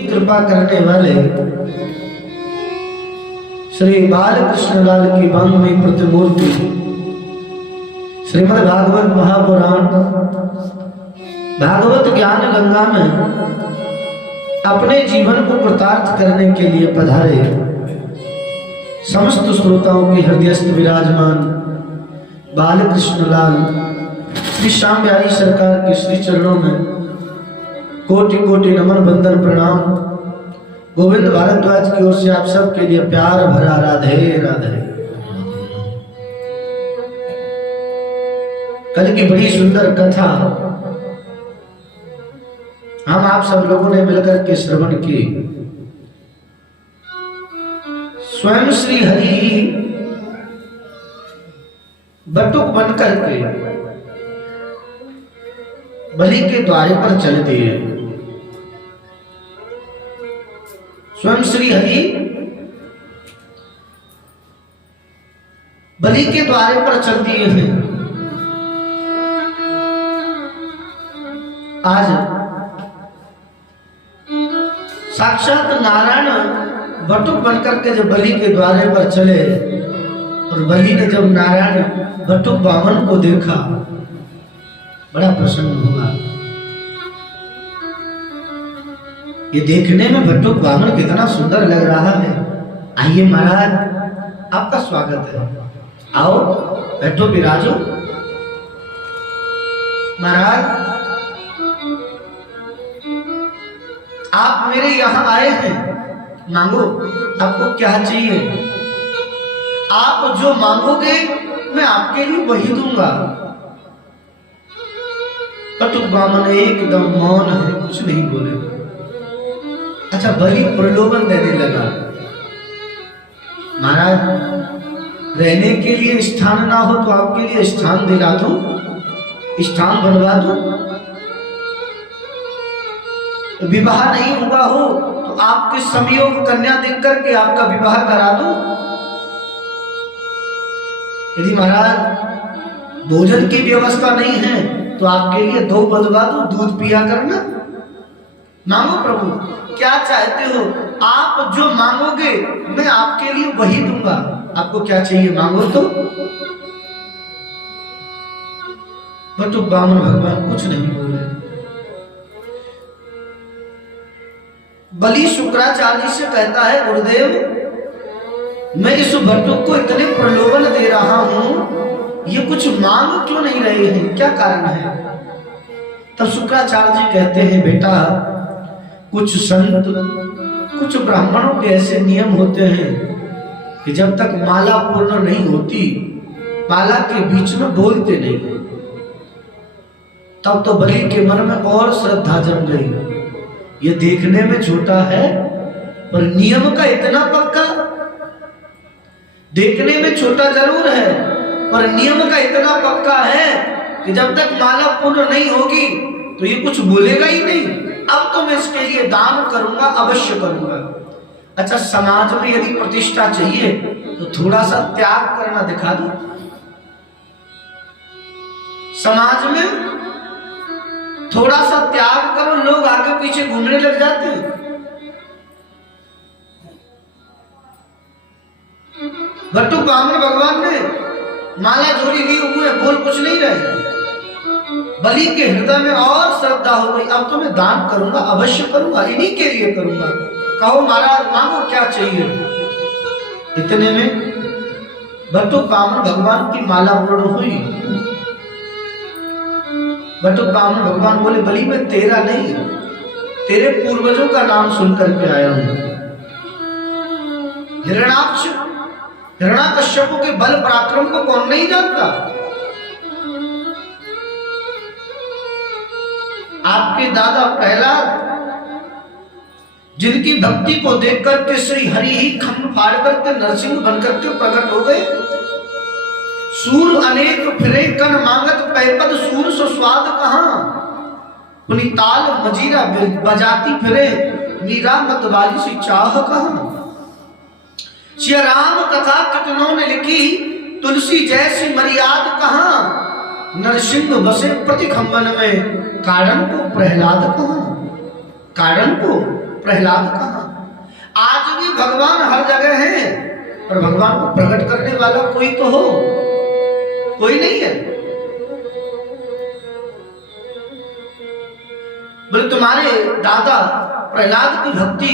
कृपा करने वाले श्री बालकृष्ण लाल की वाङ्मयी प्रतिमूर्ति श्रीमद् भागवत महापुराण भागवत ज्ञान गंगा में अपने जीवन को कृतार्थ करने के लिए पधारे समस्त श्रोताओं के हृदयस्थ विराजमान बालकृष्ण लाल श्री श्याम बिहारी सरकार के श्री चरणों में कोटि कोटि नमन बंदन प्रणाम। गोविंद भारद्वाज की ओर से आप सब के लिए प्यार भरा राधे राधे। कल की बड़ी सुंदर कथा हम आप सब लोगों ने मिलकर के श्रवण की। स्वयं श्री हरि बटुक बनकर के बलि के द्वार पर चल दिए। स्वयं श्री हरि बलि के द्वार पर चल दिए हैं। आज साक्षात नारायण बटुक बनकर के जब बलि के द्वारे पर चले और बलि ने जब नारायण बटुक वामन को देखा बड़ा प्रसन्न हुआ। ये देखने में बटुक वामन कितना सुंदर लग रहा है। आइए महाराज आपका स्वागत है, आओ बैठो विराजो। महाराज आप मेरे यहाँ आए हैं, मांगो आपको क्या चाहिए। आप जो मांगोगे मैं आपके लिए वही दूंगा। बटुक वामन एकदम मौन है, कुछ नहीं बोले। अच्छा बलि प्रलोभन देने लगा, महाराज रहने के लिए स्थान ना हो तो आपके लिए स्थान दिला दूं, स्थान बनवा दूं। विवाह नहीं हुआ हो तो आपके समयोग कन्या देख करके आपका विवाह करा दूं। यदि महाराज भोजन की व्यवस्था नहीं है तो आपके लिए दो बदवा दूं, दूध पिया करना। मांगो प्रभु क्या चाहते हो, आप जो मांगोगे मैं आपके लिए वही दूंगा। आपको क्या चाहिए मांगो तो। बटुक वामन भगवान कुछ नहीं बोले। बलि शुक्राचार्य से कहता है गुरुदेव मैं इस बटुक को इतने प्रलोभन दे रहा हूं, ये कुछ मांग क्यों नहीं रहे हैं, क्या कारण है। तब शुक्राचार्य जी कहते हैं बेटा कुछ संत कुछ ब्राह्मणों के ऐसे नियम होते हैं कि जब तक माला पूर्ण नहीं होती माला के बीच में बोलते नहीं। तब तो बलि के मन में और श्रद्धा जम गई। ये देखने में छोटा है पर नियम का इतना पक्का, देखने में छोटा जरूर है पर नियम का इतना पक्का है कि जब तक माला पूर्ण नहीं होगी तो ये कुछ बोलेगा ही नहीं। अब तो मैं इसके लिए दान करूंगा, अवश्य करूंगा। अच्छा समाज में यदि प्रतिष्ठा चाहिए तो थोड़ा सा त्याग करना दिखा दो। समाज में थोड़ा सा त्याग करो, लोग आगे पीछे घूमने लग जाते हैं। बटुक वामन भगवान ने माला झोली ली हुए बोल कुछ नहीं रहे। बलि के हृदय में और श्रद्धा हो गई, अब तो मैं दान करूंगा, अवश्य करूंगा, इन्हीं के लिए करूंगा। कहो महाराज मांगो क्या चाहिए। इतने में बटुक वामन भगवान की माला पूर्ण हुई। बटुक वामन भगवान बोले बलि मैं तेरा नहीं तेरे पूर्वजों का नाम सुनकर के आया हूं। हिरण्याकश्यप के बल पराक्रम को कौन नहीं जानता। आपके दादा प्रहलाद जिनकी भक्ति को देख करके श्री हरि ही खंड फाड़ करके नरसिंह बनकर के प्रकट हो गए। सूर अनेक फिरे कन मांगत पैपद सूर सो स्वाद कहां, पुनिताल मजीरा बजाती फिरे मीरा मतवाली सी चाह कहां। श्री राम कथा कितनों ने लिखी तुलसी जैसी मर्याद कहां, नरसिंह बसे प्रतिखंबन में कारण को प्रहलाद कहां। कारण को प्रहलाद कहाँ? आज भी भगवान हर जगह है, पर भगवान को प्रकट करने वाला कोई तो हो, कोई नहीं है। बोले तुम्हारे दादा प्रहलाद की भक्ति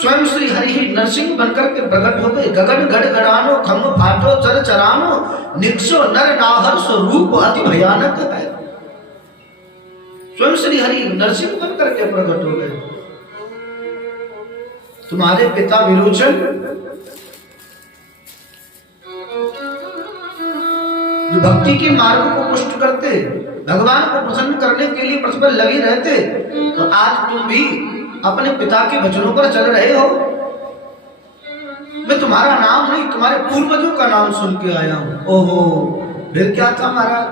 स्वयं श्री हरि नरसिंह बनकर के प्रकट हो गए। गगन गड़ गड़ानो खम फाटो चर चरानो निक्षो नर नाहर स्वरूप अति भयानक है। स्वयं श्री हरि नरसिंह बनकर के प्रकट हो गए। तुम्हारे पिता विरोचन जो भक्ति के मार्ग को पुष्ट करते, भगवान को प्रसन्न करने के लिए प्रतिपल लगे रहते, तो आज तुम भी अपने पिता के वचनों पर चल रहे हो। मैं तुम्हारा नाम नहीं, तुम्हारे पूर्वजों का नाम सुन के आया हूं। ओहो, फिर क्या था महाराज?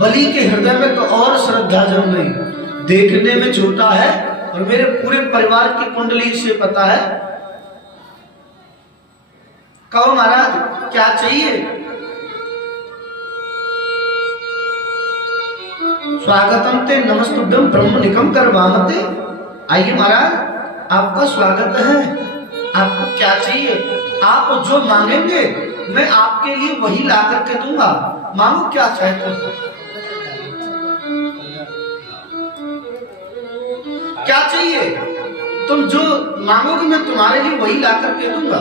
बलि के हृदय में तो और श्रद्धा जम गई। देखने में छोटा है और मेरे पूरे परिवार की कुंडली से पता है। कहो महाराज क्या चाहिए? स्वागतम ते नमस्तुभ्यं ब्रह्म निकम करवामते। आइए महाराज, आपका स्वागत है। आपको क्या चाहिए? आप जो मांगेंगे मैं आपके लिए वही ला करके दूंगा। मांगो क्या चाहते हो? क्या चाहिए? तुम जो मांगोगे मैं तुम्हारे लिए वही ला करके दूंगा।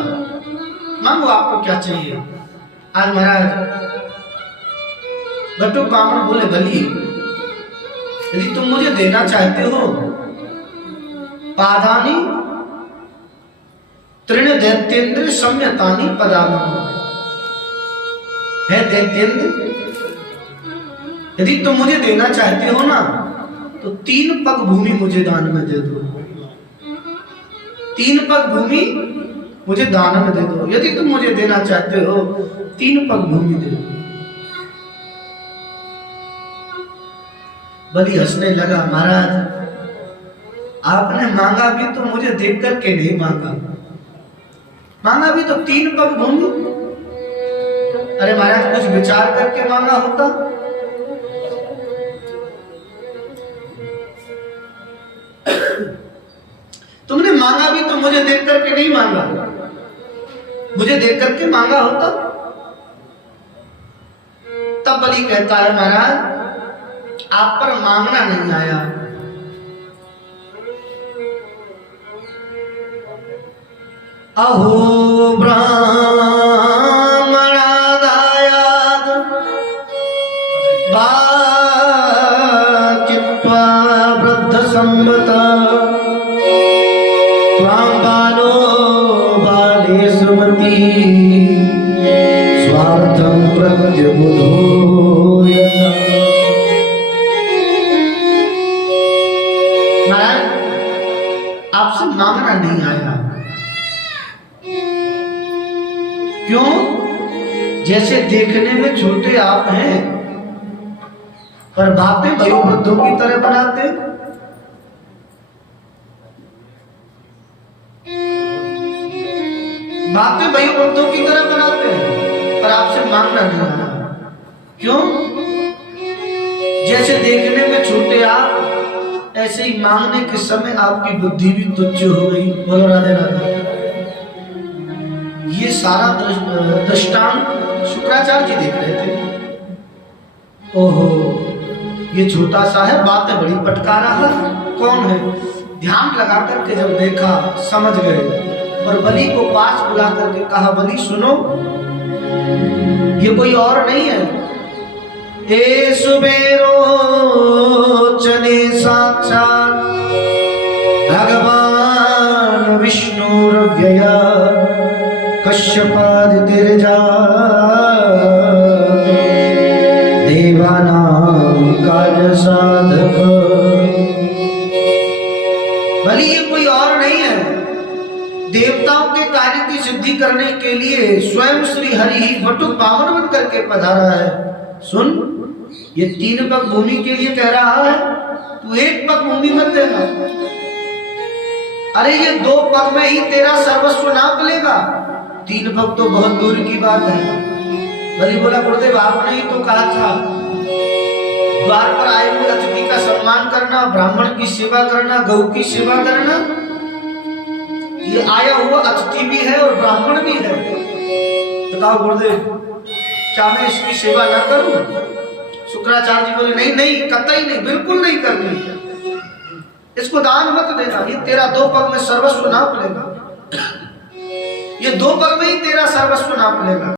मांगो, आपको क्या चाहिए? आज महाराज बटू ब्राह्मण बोले, बलि यदि तुम मुझे देना चाहते हो, पादानी तृण दैत्येंद्र सम्यतानी पदानी। है दैत्येंद्र, यदि तुम मुझे देना चाहते हो ना, तो 3 पग भूमि मुझे दान में दे दो। 3 पग भूमि मुझे दान में दे दो। यदि तुम मुझे देना चाहते हो 3 पग भूमि दे दो। बलि हंसने लगा, महाराज आपने मांगा भी तो मुझे देख करके नहीं मांगा, मांगा भी तो 3 पग भूमि। अरे महाराज कुछ विचार करके मांगा होता। तुमने मांगा भी तो मुझे देख करके नहीं मांगा, मुझे देख करके मांगा होता। तब बलि कहता है, महाराज आप पर मांगना नहीं आया, अहो ब्राह्मणादायाद वाचित्वा वृद्ध संवता त्वां बालो बाले सुमति स्वार्थं प्रत्यबुधो। आपसे मांगना नहीं आया। क्यों? जैसे देखने में छोटे आप हैं, पर बातें वयोवृद्धों की तरह बनाते। बातें वयोवृद्धों की तरह बनाते हैं, पर आपसे मांगना नहीं आया। क्यों? जैसे देखने में छोटे आप, ऐसे ही मांगने के समय आपकी बुद्धि भी तुच्छ हो गई। बोलो राधे राधे। ये सारा दृष्टांत शुक्राचार्य जी देख रहे थे। ओहो, ये छोटा सा है, बातें बड़ी पटका रहा है। कौन है? ध्यान लगा करके जब देखा समझ गए और बलि को पास बुला करके कहा, बलि सुनो, ये कोई और नहीं है, हे सुबेरो चने साक्षात भगवान विष्णुरव्यय कश्यपादितिर्जा देवानां कार्य साधक। भले ये कोई और नहीं है, देवताओं के कार्य की सिद्धि करने के लिए स्वयं श्री हरि ही बटुक बामन बन करके पधारा है। सुन, ये 3 पग भूमि के लिए कह रहा है, तू 1 पग भूमि मत देना। अरे ये 2 पग में ही तेरा सर्वस्व नाप लेगा, 3 पग तो बहुत दूर की बात है। बलि बोला, गुरुदेव आपने ही तो कहा था द्वार पर आए हुए अतिथि का सम्मान करना, ब्राह्मण की सेवा करना, गौ की सेवा करना। ये आया हुआ अतिथि भी है और ब्राह्मण भी है। बताओ गुरुदेव, क्या मैं इसकी सेवा ना करूं? शुक्राचार्य जी बोले नहीं नहीं, कतई नहीं, बिल्कुल नहीं करनी, इसको दान मत देना, ये तेरा 2 पग में सर्वस्व नाप लेगा, ये 2 पग में ही तेरा सर्वस्व नाप लेगा।